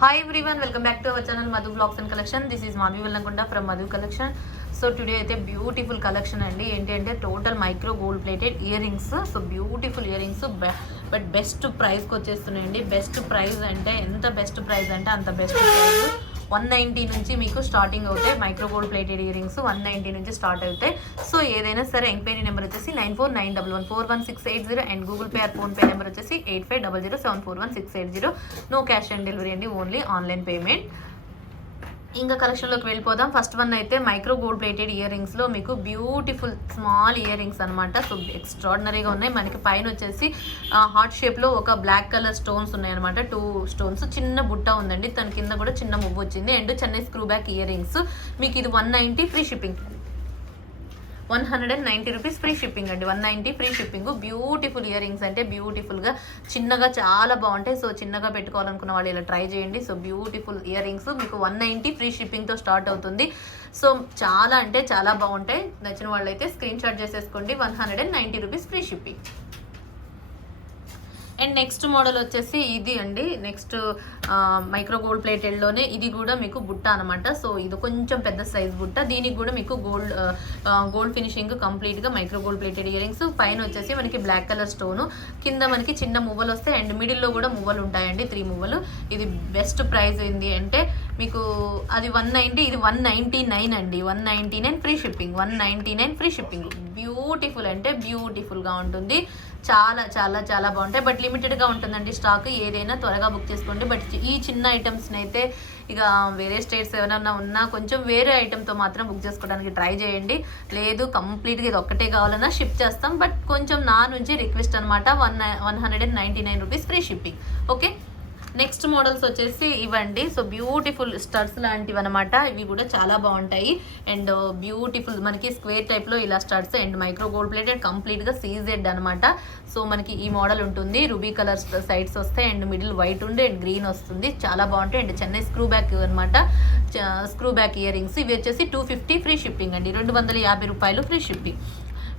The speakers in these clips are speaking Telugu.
Hi everyone, welcome back to our channel Madhu Vlogs and Collection. This is Madhu Vellankonda from Madhu Collection. So today అయితే బ్యూటిఫుల్ కలెక్షన్ అండి. ఏంటి అంటే total micro gold plated ear rings. So beautiful ear rings but best ప్రైస్కి వచ్చేస్తున్నాయండి. బెస్ట్ ప్రైస్ అంటే ఎంత బెస్ట్ ప్రైస్ అంటే అంత బెస్ట్ ప్రైస్. 190 నుంచి మీకు స్టార్టింగ్ అవుతాయి. Micro gold plated ear rings 190 నుంచి స్టార్ట్ అవుతాయి. సో ఏదైనా సరే ఎంక్వైరీ నెంబర్ వచ్చేసి 9491141680 and Google pay are PhonePe number వచ్చేసి 8500741680. నో క్యాష్ ఆన్ డెలివరీ అండి, ఓన్లీ ఆన్లైన్ పేమెంట్. ఇంకా కలెక్షన్లోకి వెళ్ళిపోదాం. ఫస్ట్ వన్ అయితే మైక్రో గోల్డ్ ప్లేటెడ్ ఇయర్ రింగ్స్లో మీకు బ్యూటిఫుల్ స్మాల్ ఇయర్ రింగ్స్ అనమాట. సో ఎక్స్ట్రాడినరీగా ఉన్నాయి. మనకి పైన వచ్చేసి హార్ట్ షేప్లో ఒక బ్లాక్ కలర్ స్టోన్స్ ఉన్నాయన్నమాట. 2 స్టోన్స్, చిన్న బుట్ట ఉందండి, దాని కింద కూడా చిన్న మువ్వు వచ్చింది. And Chennai screw back ear rings. మీకు ఇది 190 free shipping. 190 rupees free shipping అండి. 190 free shipping. Beautiful earrings అంటే బ్యూటిఫుల్గా చిన్నగా చాలా బాగుంటాయి. సో చిన్నగా పెట్టుకోవాలనుకున్న వాళ్ళు ఇలా ట్రై చేయండి. సో బ్యూటిఫుల్ ఇయర్ రింగ్స్ మీకు 190 ఫ్రీ షిప్పింగ్తో స్టార్ట్ అవుతుంది. సో చాలా అంటే చాలా బాగుంటాయి. నచ్చిన వాళ్ళు అయితే స్క్రీన్ షాట్ చేసేసుకోండి. 190 rupees free shipping. And next model వచ్చేసి ఇది అండి. నెక్స్ట్ మైక్రో గోల్డ్ ప్లేటెడ్లోనే ఇది కూడా మీకు బుట్ట అనమాట. సో ఇది కొంచెం పెద్ద సైజ్ బుట్ట. దీనికి కూడా మీకు గోల్డ్ ఫినిషింగ్ కంప్లీట్గా micro gold plated ear rings. పైన వచ్చేసి మనకి బ్లాక్ కలర్ స్టోను, కింద మనకి చిన్న మువ్వలు వస్తాయి. అండ్ మిడిల్లో కూడా మువ్వలు ఉంటాయండి, 3 మువ్వలు. ఇది బెస్ట్ ప్రైస్ ఏంది అంటే మీకు అది 190, ఇది 199 అండి. 199 free shipping. 199 free shipping. Beautiful అంటే బ్యూటిఫుల్గా ఉంటుంది. చాలా చాలా చాలా బాగుంటాయి. బట్ లిమిటెడ్గా ఉంటుందండి స్టాక్. ఏదైనా త్వరగా బుక్ చేసుకోండి. బట్ ఈ చిన్న ఐటమ్స్ని అయితే ఇక వేరే స్టేట్స్ ఏమైనా ఉన్నా కొంచెం వేరే ఐటెంతో మాత్రం బుక్ చేసుకోవడానికి ట్రై చేయండి. లేదు కంప్లీట్గా ఇది ఒక్కటే కావాలన్నా షిప్ చేస్తాం. బట్ కొంచెం నా నుంచి రిక్వెస్ట్ అనమాట. 199 rupees free shipping. Okay, next models వచ్చేసి ఇవ్వండి. సో బ్యూటిఫుల్ స్టడ్స్ లాంటివి అనమాట. ఇవి కూడా చాలా బాగుంటాయి. అండ్ బ్యూటిఫుల్ మనకి స్క్వేర్ టైప్లో ఇలా studs and micro gold plated కంప్లీట్గా సీజెడ్ అనమాట. సో మనకి ఈ మోడల్ ఉంటుంది. రూబీ కలర్ సైడ్స్ వస్తాయి అండ్ మిడిల్ వైట్ ఉండి అండ్ గ్రీన్ వస్తుంది. చాలా బాగుంటాయి. అండ్ చెన్నై స్క్రూ బ్యాక్ అనమాట. Screw back ear rings. ఇవి వచ్చేసి 250 ఫ్రీ షిప్పింగ్ అండి. 250 రూపాయలు free shipping.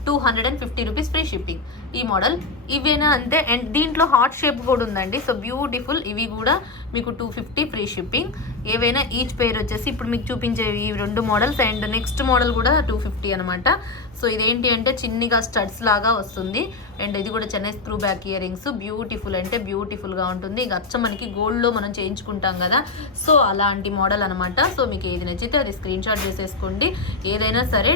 250 rupees free shipping. ఈ మోడల్ ఇవేనా అంతే. అండ్ దీంట్లో హార్ట్ షేప్ కూడా ఉందండి. So beautiful. ఇవి కూడా మీకు 250 ఫ్రీ షిప్పింగ్. ఏవైనా ఈచ్ పేర్ వచ్చేసి ఇప్పుడు మీకు చూపించే ఈ 2 మోడల్స్. అండ్ నెక్స్ట్ మోడల్ కూడా 250 అనమాట. సో ఇదేంటి అంటే చిన్నగా స్టడ్స్ లాగా వస్తుంది. అండ్ ఇది కూడా Chennai screw back ear rings. Beautiful అంటే బ్యూటిఫుల్గా ఉంటుంది. ఇక అచ్చ మనకి గోల్డ్లో మనం చేయించుకుంటాం కదా, సో అలాంటి మోడల్ అనమాట. సో మీకు ఏది నచ్చితే అది స్క్రీన్ షాట్ చేసేసుకోండి. ఏదైనా సరే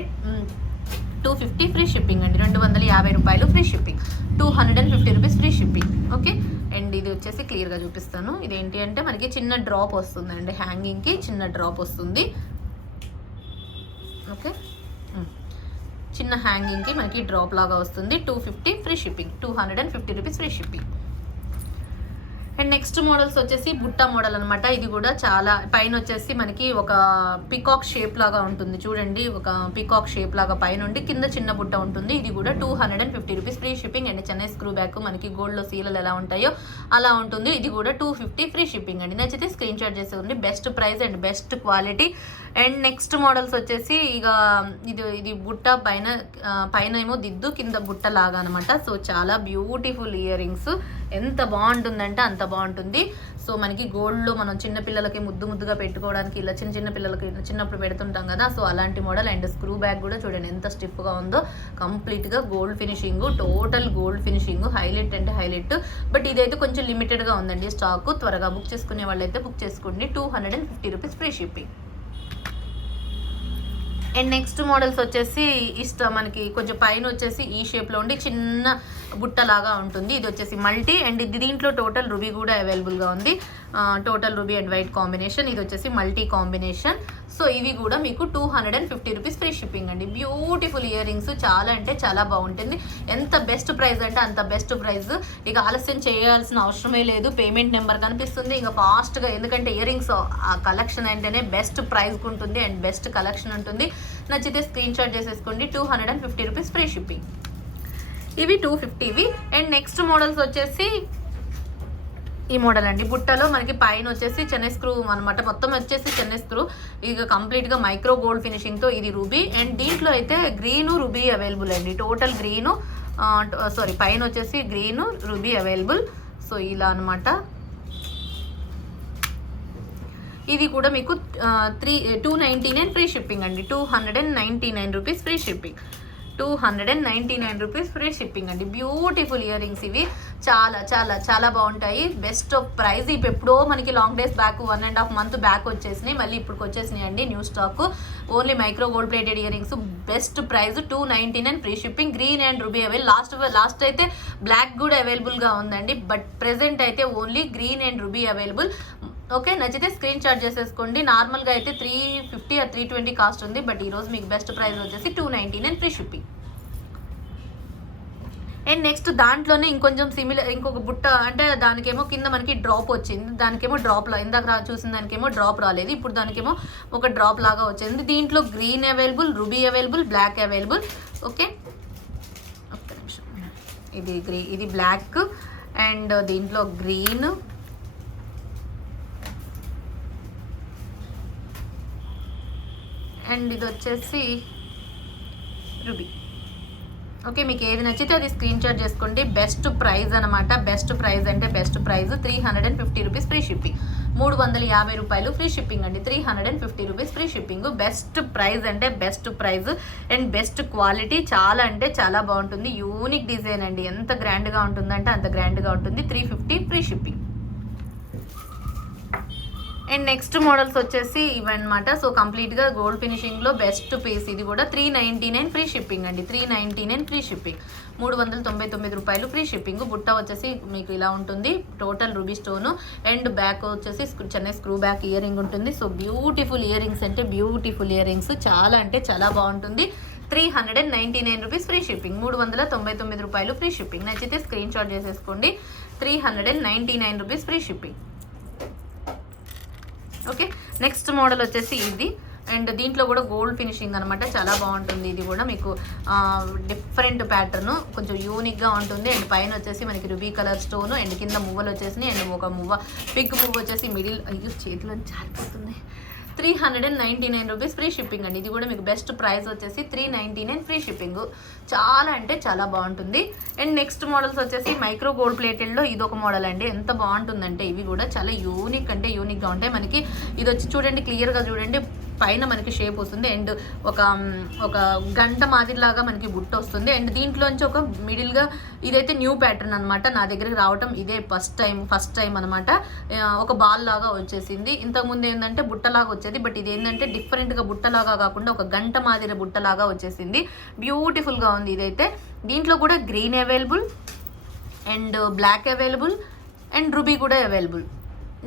250 ఫ్రీ షిప్పింగ్ అండి. 250 రూపాయలు free shipping. 250 rupees free shipping. Okay, and ఇది వచ్చేసి క్లియర్గా చూపిస్తాను. ఇదేంటి అంటే మనకి చిన్న డ్రాప్ వస్తుంది అండి. హ్యాంగింగ్కి చిన్న డ్రాప్ వస్తుంది. ఓకే, చిన్న హ్యాంగింగ్కి మనకి డ్రాప్ లాగా వస్తుంది. 250 free shipping. 250 rupees free shipping. And next models వచ్చేసి బుట్ట మోడల్ అనమాట. ఇది కూడా చాలా పైన వచ్చేసి మనకి ఒక పికాక్ షేప్ లాగా ఉంటుంది చూడండి. ఒక పికాక్ షేప్ లాగా పైన ఉండి కింద చిన్న బుట్ట ఉంటుంది. ఇది కూడా 250 rupees free shipping. And Chennai screw back మనకి గోల్డ్లో సీలలు ఎలా ఉంటాయో అలా ఉంటుంది. ఇది కూడా 250 ఫ్రీ షిప్పింగ్ అండి. నచ్చితే స్క్రీన్ షాట్ చేసేయండి. Best price and best quality. And next models వచ్చేసి ఇక ఇది బుట్ట పైన ఏమో దిద్దు, కింద బుట్ట లాగా అనమాట. సో చాలా బ్యూటిఫుల్ ఇయర్ రింగ్స్. ఎంత బాగుంటుందంటే అంత బాగుంటుంది. సో మనకి గోల్డ్లో మనం చిన్నపిల్లలకి ముద్దుగా పెట్టుకోవడానికి ఇలా చిన్న పిల్లలకి చిన్నప్పుడు పెడుతుంటాం కదా, సో అలాంటి మోడల్. అండ్ స్క్రూ బ్యాగ్ కూడా చూడండి ఎంత స్టిఫ్గా ఉందో. కంప్లీట్గా gold finishing, total gold finishing. Highlight అంటే హైలైట్. బట్ ఇదైతే కొంచెం లిమిటెడ్గా ఉందండి స్టాక్. త్వరగా బుక్ చేసుకునే వాళ్ళైతే బుక్ చేసుకోండి. 250 rupees free shipping. And next models వచ్చేసి మనకి కొంచెం పైన వచ్చేసి ఈ షేప్లో ఉండి చిన్న బుట్ట లాగా ఉంటుంది. ఇది వచ్చేసి మల్టీ. అండ్ దీంట్లో టోటల్ రూబీ కూడా అవైలబుల్గా ఉంది. Total ruby and white combination. ఇది వచ్చేసి మల్టీ కాంబినేషన్. సో ఇవి కూడా మీకు 250 రూపీస్ ఫ్రీ షిప్పింగ్ అండి. Beautiful earrings. చాలా అంటే చాలా బాగుంటుంది. ఎంత బెస్ట్ ప్రైస్ అంటే అంత బెస్ట్ ప్రైస్. ఇక ఆలస్యం చేయాల్సిన అవసరమే లేదు. పేమెంట్ నెంబర్ కనిపిస్తుంది. ఇక ఫాస్ట్గా, ఎందుకంటే ఇయర్ రింగ్స్ కలెక్షన్ అంటేనే బెస్ట్ ప్రైస్కి ఉంటుంది అండ్ బెస్ట్ కలెక్షన్ ఉంటుంది. నచ్చితే స్క్రీన్ షాట్ చేసేసుకోండి. 250 రూపీస్ ఫ్రీ షిప్పింగ్. ఇవి 250వి. అండ్ నెక్స్ట్ మోడల్స్ వచ్చేసి ఈ మోడల్ అండి. బుట్టలో మనకి పైన వచ్చేసి చెన్నై స్క్రూ అనమాట. మొత్తం వచ్చేసి చెన్నై స్క్రూ. ఇక కంప్లీట్గా మైక్రో గోల్డ్ ఫినిషింగ్తో ఇది రూబీ. అండ్ దీంట్లో అయితే గ్రీను రూబీ అవైలబుల్ అండి. టోటల్ గ్రీను పైన వచ్చేసి గ్రీను రూబీ అవైలబుల్. సో ఇలా అనమాట. ఇది కూడా మీకు 299 ఫ్రీ షిప్పింగ్ అండి. 299 rupees free shipping. 299 rupees free shipping అండి. బ్యూటిఫుల్ ఇయర్ రింగ్స్ ఇవి, చాలా చాలా చాలా బాగుంటాయి. Best of price. ఇవి ఎప్పుడో మనకి long days back 1.5 month back వచ్చేసినాయి, మళ్ళీ ఇప్పుడు వచ్చేసినాయి అండి new stock. Only micro gold plated ear rings, best price 299 free shipping. Green and ruby available. Last అయితే బ్లాక్ కూడా అవైలబుల్గా ఉందండి, బట్ ప్రెసెంట్ అయితే only green and ruby available. Okay, నచ్చితే స్క్రీన్ షాట్ చేసేసుకోండి. నార్మల్గా అయితే 350 or 320 కాస్ట్ ఉంది, బట్ ఈరోజు మీకు బెస్ట్ ప్రైస్ వచ్చేసి 299 ఫ్రీ షిప్పింగ్. అండ్ నెక్స్ట్ దాంట్లోనే ఇంకొంచెం సిమిలర్ ఇంకొక బుట్ట, అంటే దానికేమో కింద మనకి డ్రాప్ వచ్చింది, దానికేమో డ్రాప్లో ఇందాక చూసిన దానికేమో డ్రాప్ రాలేదు, ఇప్పుడు దానికేమో ఒక డ్రాప్ లాగా వచ్చింది. దీంట్లో green available, ruby available, black available. Okay, ఒక్క నిమిషం. ఇది బ్లాక్ అండ్ దీంట్లో గ్రీన్ అండ్ ఇది వచ్చేసి రూబీ. ఓకే, మీకు ఏది నచ్చితే అది స్క్రీన్ షాట్ చేసుకోండి. బెస్ట్ ప్రైస్ అనమాట. బెస్ట్ ప్రైస్ అంటే best price 350 rupees free shipping. 350 రూపాయలు ఫ్రీ షిప్పింగ్ అండి. 350 rupees free shipping. Best price అంటే best price and best quality. చాలా అంటే చాలా బాగుంటుంది. యూనిక్ డిజైన్ అండి. ఎంత గ్రాండ్గా ఉంటుందంటే అంత గ్రాండ్గా ఉంటుంది. 350 free shipping. And next models వచ్చేసి ఇవన్నమాట. సో కంప్లీట్గా గోల్డ్ ఫినిషింగ్లో బెస్ట్ పీస్. ఇది కూడా 399 ఫ్రీ షిప్పింగ్ అండి. 399 ఫ్రీ షిప్పింగ్. 399 రూపాయలు ఫ్రీ షిప్పింగ్. బుట్ట వచ్చేసి మీకు ఇలా ఉంటుంది, total ruby stone and back వచ్చేసి Chennai screw back earring ఉంటుంది. సో బ్యూటిఫుల్ ఇయర్ రింగ్స్ అంటే బ్యూటిఫుల్ ఇయర్ రింగ్స్, చాలా అంటే చాలా బాగుంటుంది. 399 రూపీస్ ఫ్రీ షిప్పింగ్. 399 రూపాయలు ఫ్రీ షిప్పింగ్. నచ్చితే స్క్రీన్ షాట్ చేసేసుకోండి. 399 rupees free shipping. Okay, next model వచ్చేసి ఇది. అండ్ దీంట్లో కూడా గోల్డ్ ఫినిషింగ్ అనమాట, చాలా బాగుంటుంది. ఇది కూడా మీకు డిఫరెంట్ ప్యాటర్న్, కొంచెం యూనిక్గా ఉంటుంది. అండ్ పైన వచ్చేసి మనకి రూబీ కలర్ స్టోన్ అండ్ కింద మువ్వలు వచ్చేసి అండ్ ఒక మువ్వ పిగ్ మువ్వ వచ్చేసి మిడిల్. అయ్యో చేతిలో జారిపోతుంది. 399 రూపీస్ ఫ్రీ షిప్పింగ్ అండి. ఇది కూడా మీకు బెస్ట్ ప్రైస్ వచ్చేసి 399 ఫ్రీ షిప్పింగ్. చాలా అంటే చాలా బాగుంటుంది. అండ్ నెక్స్ట్ మోడల్స్ వచ్చేసి మైక్రో గోల్డ్ ప్లేటెడ్లో ఇది ఒక మోడల్ అండి. ఎంత బాగుంటుందంటే ఇవి కూడా చాలా యూనిక్ అంటే యూనిక్గా ఉంటాయి. మనకి ఇది వచ్చి చూడండి, క్లియర్గా చూడండి, పైన మనకి షేప్ వస్తుంది అండ్ ఒక గంట మాదిరిలాగా మనకి బుట్ట వస్తుంది. అండ్ దీంట్లోంచి ఒక మిడిల్గా ఇదైతే న్యూ ప్యాటర్న్ అనమాట. నా దగ్గరికి రావటం ఇదే ఫస్ట్ టైం అనమాట. ఒక బాల్ లాగా వచ్చేసింది. ఇంతకుముందు ఏంటంటే బుట్టలాగా వచ్చేది, బట్ ఇది ఏంటంటే డిఫరెంట్గా బుట్టలాగా కాకుండా ఒక గంట మాదిరి బుట్టలాగా వచ్చేసింది. బ్యూటిఫుల్గా ఉంది ఇదైతే. దీంట్లో కూడా green available and black available and ruby కూడా అవైలబుల్.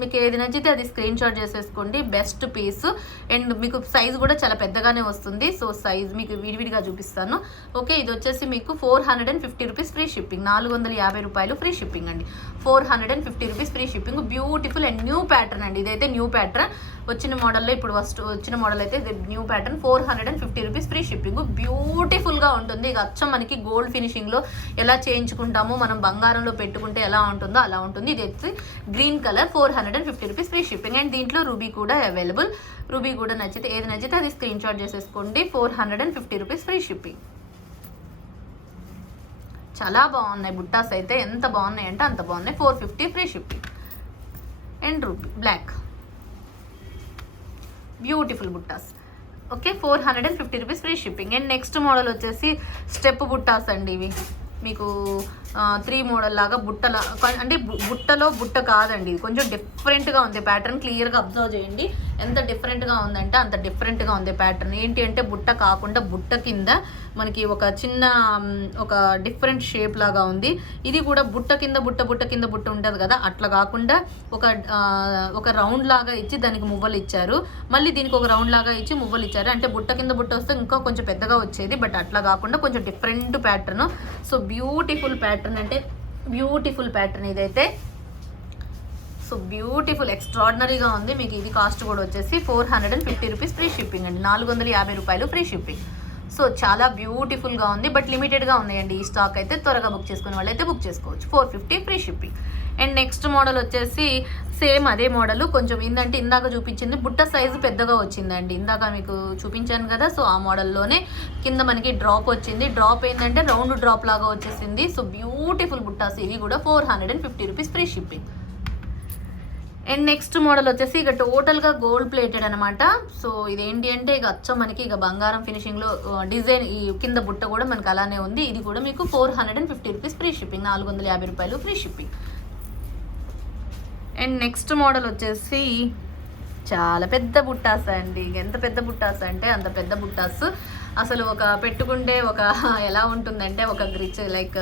మీకు ఏది నచ్చితే అది స్క్రీన్ షాట్ చేసేసుకోండి. బెస్ట్ పీస్ అండ్ మీకు సైజ్ కూడా చాలా పెద్దగానే వస్తుంది. సో సైజ్ మీకు విడివిడిగా చూపిస్తాను. ఓకే, ఇది వచ్చేసి మీకు 450 రూపీస్ ఫ్రీ షిప్పింగ్. 450 రూపాయలు ఫ్రీ షిప్పింగ్ అండి. 450 rupees free shipping. Beautiful and new pattern అండి. ఇదైతే న్యూ ప్యాటర్న్ వచ్చిన మోడల్లో, ఇప్పుడు వచ్చిన మోడల్ అయితే new pattern. 450 rupees free shipping. బ్యూటిఫుల్గా ఉంటుంది. ఇక అచ్చం మనకి గోల్డ్ ఫినిషింగ్లో ఎలా చేయించుకుంటామో, మనం బంగారంలో పెట్టుకుంటే ఎలా ఉంటుందో అలా ఉంటుంది. ఇది వచ్చి green colour. 450 rupees free shipping. And దీంట్లో రూబీ కూడా అవైలబుల్. రూబీ కూడా నచ్చితే ఏది నచ్చితే అది స్క్రీన్ షాట్ చేసేసుకోండి. 450 రూపీస్ ఫ్రీ షిప్పింగ్. చాలా బాగున్నాయి బుట్టాస్ అయితే, ఎంత బాగున్నాయి అంటే అంత బాగున్నాయి. 450 free shipping. And ruby black beautiful బుట్టాస్. Okay, 450 rupees free shipping. And next model వచ్చేసి స్టెప్ బుట్టాస్ అండి. ఇవి మీకు 3 మోడల్ లాగా బుట్టలా, అంటే బుట్టలో బుట్ట కాదండి. ఇది కొంచెం డిఫరెంట్గా ఉంది ప్యాటర్న్. క్లియర్గా అబ్జర్వ్ చేయండి ఎంత డిఫరెంట్గా ఉందంటే అంత డిఫరెంట్గా ఉంది ప్యాటర్న్. ఏంటి అంటే బుట్ట కాకుండా బుట్ట కింద మనకి ఒక చిన్న ఒక డిఫరెంట్ షేప్ లాగా ఉంది. ఇది కూడా బుట్ట కింద బుట్ట కింద బుట్ట ఉంటుంది కదా, అట్లా కాకుండా ఒక రౌండ్ లాగా ఇచ్చి దానికి మువ్వలు ఇచ్చారు. మళ్ళీ దీనికి ఒక రౌండ్ లాగా ఇచ్చి మువ్వలు ఇచ్చారు. అంటే బుట్ట కింద బుట్ట వస్తే ఇంకా కొంచెం పెద్దగా వచ్చేది, బట్ అట్లా కాకుండా కొంచెం different pattern. So beautiful pattern అంటే బ్యూటిఫుల్ ప్యాటర్న్ ఇదైతే. సో బ్యూటిఫుల్ ఎక్స్ట్రాడినరీగా ఉంది. మీకు ఇది కాస్ట్ కూడా వచ్చేసి 450 రూపీస్ ఫ్రీ షిప్పింగ్ అండి. 450 రూపాయలు ఫ్రీ షిప్పింగ్. సో చాలా బ్యూటిఫుల్గా ఉంది, బట్ లిమిటెడ్గా ఉన్నాయండి ఈ స్టాక్ అయితే. త్వరగా బుక్ చేసుకునే వాళ్ళు అయితే బుక్ చేసుకోవచ్చు. 450 free shipping. And next model వచ్చేసి సేమ్ అదే మోడల్, కొంచెం ఏంటంటే ఇందాక చూపించింది బుట్ట సైజు పెద్దగా వచ్చిందండి. ఇందాక మీకు చూపించాను కదా, సో ఆ మోడల్లోనే కింద మనకి డ్రాప్ వచ్చింది. డ్రాప్ ఏంటంటే రౌండ్ డ్రాప్ లాగా వచ్చేసింది. సో బ్యూటిఫుల్ బుట్టాస్ ఇవి కూడా 450 rupees free shipping. And next model వచ్చేసి ఇక టోటల్గా గోల్డ్ ప్లేటెడ్ అనమాట. సో ఇదేంటి అంటే ఇక అచ్చం మనకి ఇక బంగారం ఫినిషింగ్లో డిజైన్ ఈ కింద బుట్ట కూడా మనకి అలానే ఉంది. ఇది కూడా మీకు 450 రూపీస్ ఫ్రీ షిప్పింగ్, 450 రూపాయలు free shipping. And next model వచ్చేసి చాలా పెద్ద బుట్టాస్ అండి. ఎంత పెద్ద బుట్టాస్ అంటే అంత పెద్ద బుట్టాస్. అసలు ఒక పెట్టుకుంటే ఒక ఎలా ఉంటుందంటే ఒక గ్రిచ్ లైక్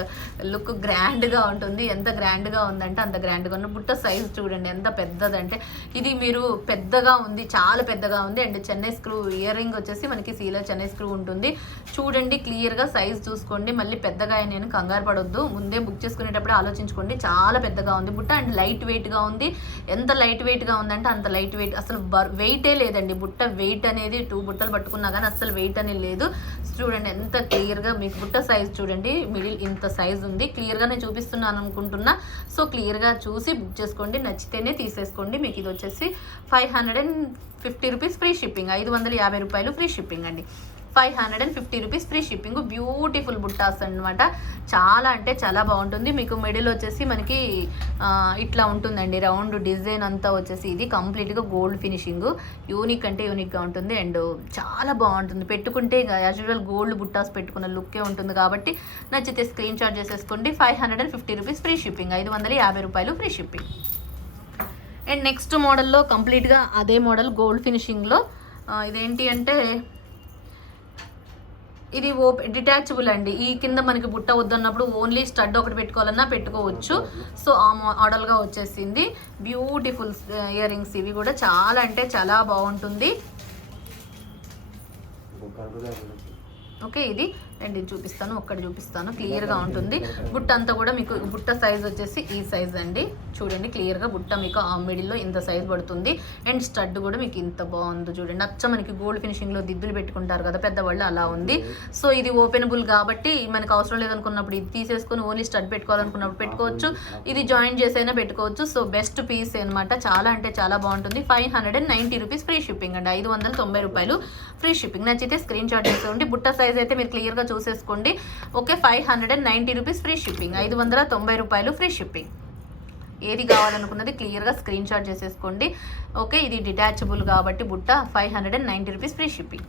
లుక్ గ్రాండ్గా ఉంటుంది. ఎంత గ్రాండ్గా ఉందంటే అంత గ్రాండ్గా ఉన్న బుట్ట సైజ్ చూడండి ఎంత పెద్దదంటే. ఇది మీరు పెద్దగా ఉంది, చాలా పెద్దగా ఉంది. And Chennai screw ear ring వచ్చేసి మనకి సీలో చెన్నై స్క్రూ ఉంటుంది. చూడండి క్లియర్గా సైజ్ చూసుకోండి. మళ్ళీ పెద్దగా నేను కంగారు పడొద్దు, ముందే బుక్ చేసుకునేటప్పుడు ఆలోచించుకోండి. చాలా పెద్దగా ఉంది బుట్ట అండ్ లైట్ వెయిట్గా ఉంది. ఎంత లైట్ వెయిట్గా ఉందంటే అంత లైట్ వెయిట్, అసలు వెయిటే లేదండి. బుట్ట వెయిట్ అనేది 2 బుట్టలు పట్టుకున్నా కానీ అసలు వెయిట్ అనేది లేదు. చూడండి ఎంత క్లియర్గా మీకు బుట్ట సైజ్ చూడండి, మిడిల్ ఇంత సైజ్ ఉంది. క్లియర్గా నేను చూపిస్తున్నాను అనుకుంటున్నా. సో క్లియర్గా చూసి బుక్ చేసుకోండి, నచ్చితేనే తీసేసుకోండి. మీకు ఇది వచ్చేసి 550 రూపీస్ ఫ్రీ షిప్పింగ్, 550 రూపాయలు ఫ్రీ షిప్పింగ్ అండి. 550 రూపీస్ ఫ్రీ షిప్పింగ్. బ్యూటిఫుల్ బుట్టాస్ అనమాట. చాలా అంటే చాలా బాగుంటుంది. మీకు మిడిల్ వచ్చేసి మనకి ఇట్లా ఉంటుందండి, రౌండ్ డిజైన్ అంతా వచ్చేసి ఇది కంప్లీట్గా గోల్డ్ ఫినిషింగ్. యూనిక్ అంటే యూనిక్గా ఉంటుంది అండ్ చాలా బాగుంటుంది. పెట్టుకుంటే యాజ్ యూజువల్ గోల్డ్ బుట్టాస్ పెట్టుకున్న లుక్కే ఉంటుంది. కాబట్టి నచ్చితే స్క్రీన్ షాట్ చేసేసుకోండి. 550 రూపీస్ ఫ్రీ షిప్పింగ్, 550 రూపాయలు ఫ్రీ షిప్పింగ్. అండ్ నెక్స్ట్ మోడల్లో కంప్లీట్గా అదే మోడల్ గోల్డ్ ఫినిషింగ్లో. ఇదేంటి అంటే ఇది డిటాచబుల్ అండి. ఈ కింద మనకి బుట్ట వద్దన్నప్పుడు ఓన్లీ స్టడ్ ఒకటి పెట్టుకోవాలన్నా పెట్టుకోవచ్చు. సో ఆ మోడల్గా వచ్చేసింది. బ్యూటిఫుల్ ఇయర్ రింగ్స్ ఇవి కూడా చాలా అంటే చాలా బాగుంటుంది. ఓకే ఇది అండ్ ఇది చూపిస్తాను, ఒక్కటి చూపిస్తాను. క్లియర్గా ఉంటుంది బుట్ట అంతా కూడా. మీకు బుట్ట సైజ్ వచ్చేసి ఈ సైజ్ అండి. చూడండి క్లియర్గా బుట్ట మీకు ఆ మిడిల్లో ఇంత సైజ్ పడుతుంది. అండ్ స్టడ్ కూడా మీకు ఇంత బాగుంది చూడండి. అచ్చ మనకి గోల్డ్ ఫినిషింగ్లో దిద్దులు పెట్టుకుంటారు కదా పెద్దవాళ్ళు, అలా ఉంది. సో ఇది ఓపెనబుల్ కాబట్టి మనకు అవసరం లేదనుకున్నప్పుడు ఇది తీసేసుకొని ఓన్లీ స్టడ్ పెట్టుకోవాలనుకున్నప్పుడు పెట్టుకోవచ్చు. ఇది జాయిన్ చేసైనా పెట్టుకోవచ్చు. సో బెస్ట్ పీస్ అనమాట. చాలా అంటే చాలా బాగుంటుంది. 590 రూపీస్ ఫ్రీ షిప్పింగ్ అండి, 590 రూపాయలు ఫ్రీ షిప్పింగ్. నచ్చితే స్క్రీన్ షాట్ చేసుకోండి. బుట్ట సైజ్ అయితే మీరు క్లియర్గా చూసేసుకోండి. ఓకే 590 రూపీస్ ఫ్రీ షిప్పింగ్, 590 రూపాయలు ఫ్రీ షిప్పింగ్. ఏది కావాలనుకున్నది క్లియర్గా స్క్రీన్ షాట్ చేసేసుకోండి. ఓకే ఇది డిటాచబుల్ కాబట్టి బుట్ట 590 rupees free shipping.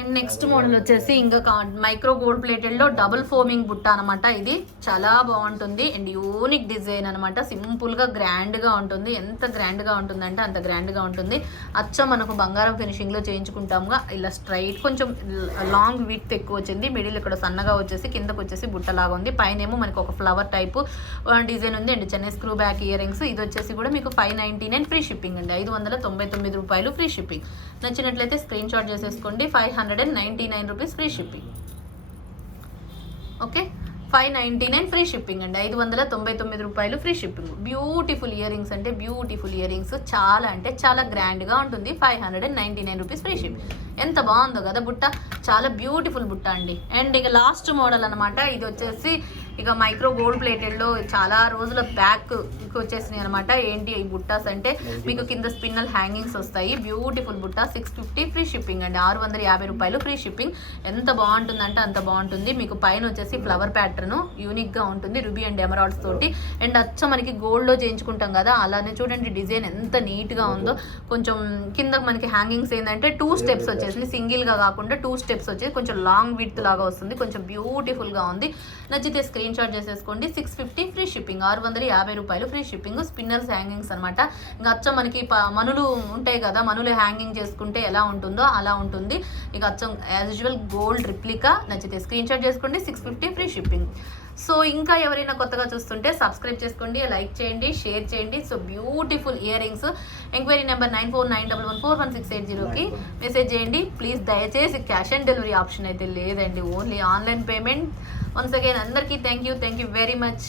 And next model వచ్చేసి ఇంకా మైక్రో గోల్డ్ ప్లేటెడ్లో డబుల్ ఫోమింగ్ బుట్ట అనమాట. ఇది చాలా బాగుంటుంది అండ్ యూనిక్ డిజైన్ అనమాట. సింపుల్గా గ్రాండ్గా ఉంటుంది. ఎంత గ్రాండ్గా ఉంటుందంటే అంత గ్రాండ్గా ఉంటుంది. అచ్చం మనకు బంగారం ఫినిషింగ్లో చేయించుకుంటాముగా ఇలా స్ట్రైట్, కొంచెం లాంగ్ విడ్త్ ఎక్కువ వచ్చింది. మిడిల్ ఇక్కడ సన్నగా వచ్చేసి కిందకు వచ్చేసి బుట్టలాగా ఉంది. పైన ఏమో మనకు ఒక ఫ్లవర్ టైపు డిజైన్ ఉంది and Chennai screw back ear rings. ఇది వచ్చేసి కూడా మీకు 599 ఫ్రీ షిప్పింగ్ అండి, 599 రూపాయలు ఫ్రీ షిప్పింగ్. నచ్చినట్లయితే స్క్రీన్ షాట్ చేసేసుకోండి. 599 rupees free shipping. Okay 599 free shipping అండి, 599 రూపాయలు free shipping. Beautiful earrings అంటే బ్యూటిఫుల్ ఇయర్ రింగ్స్. చాలా అంటే చాలా గ్రాండ్గా ఉంటుంది. 599 రూపీస్ ఫ్రీ షిప్పింగ్. ఎంత బాగుందో కదా బుట్ట, చాలా బ్యూటిఫుల్ బుట్ట అండి. అండ్ ఇక లాస్ట్ మోడల్ అనమాట. ఇది వచ్చేసి ఇక మైక్రో గోల్డ్ ప్లేటెడ్లో చాలా రోజుల బ్యాక్ వచ్చేసినాయి అనమాట. ఏంటి ఈ బుట్టాస్ అంటే మీకు కింద స్పిన్నల్ హ్యాంగింగ్స్ వస్తాయి. బ్యూటిఫుల్ బుట్ట, 650 ఫ్రీ షిప్పింగ్ అండి, 650 రూపాయలు ఫ్రీ షిప్పింగ్. ఎంత బాగుంటుందంటే అంత బాగుంటుంది. మీకు పైన వచ్చేసి ఫ్లవర్ ప్యాటర్న్ యూనిక్గా ఉంటుంది, రూబీ అండ్ ఎమరాల్డ్స్ తోటి. అండ్ అచ్చ మనకి గోల్డ్లో చేయించుకుంటాం కదా అలానే చూడండి డిజైన్ ఎంత నీట్గా ఉందో. కొంచెం కింద మనకి హ్యాంగింగ్స్ ఏంటంటే 2 స్టెప్స్ వచ్చేసి, సింగిల్గా కాకుండా 2 స్టెప్స్ వచ్చేసి కొంచెం లాంగ్ విడ్త్ లాగా వస్తుంది. కొంచెం బ్యూటిఫుల్గా ఉంది. నచ్చితే స్క్రీన్ షాట్ చేసేసుకోండి. 650 ఫ్రీ షిప్పింగ్, 650 రూపాయలు ఫ్రీ షిప్పింగ్. స్పిన్నర్స్ హ్యాంగింగ్స్ అనమాట. ఇంకా అచ్చం మనకి మనులు ఉంటాయి కదా, మనులు హ్యాంగింగ్ చేసుకుంటే ఎలా ఉంటుందో అలా ఉంటుంది. ఇక అచ్చం యాజ్ యూజువల్ గోల్డ్ రిప్లికా. నచ్చితే స్క్రీన్ షాట్ చేసుకోండి. 650 ఫ్రీ షిప్పింగ్. సో ఇంకా ఎవరైనా కొత్తగా చూస్తుంటే సబ్స్క్రైబ్ చేసుకోండి, లైక్ చేయండి, షేర్ చేయండి. So beautiful earrings. Enquiry number 9491114680కి మెసేజ్ చేయండి ప్లీజ్. దయచేసి క్యాష్ ఆన్ డెలివరీ ఆప్షన్ అయితే లేదండి, only online payment. Once again అందరికీ థ్యాంక్ యూ వెరీ మచ్.